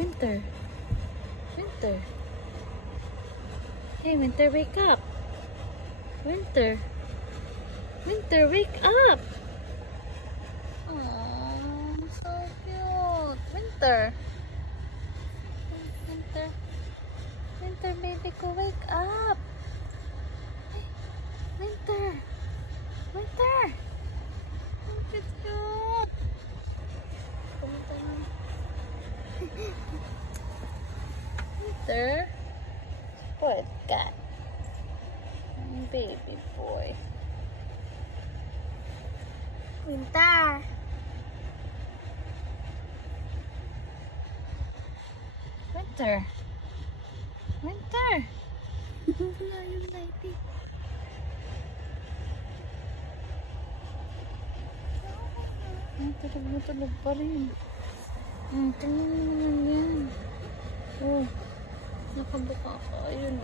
Winter. Winter. Hey, Winter, wake up. Winter. Winter, wake up. Oh, so cute. Winter. Winter. Winter, baby ko, wake up. Hey, Winter. Winter. Oh, cute. Pumunta na. Winter. Good cat. Baby boy. Winter. Winter. Winter. Wala yung lighting. Tulog pa rin. Tingnan mo naman yan. Oh, nakabuka ka. Ayun.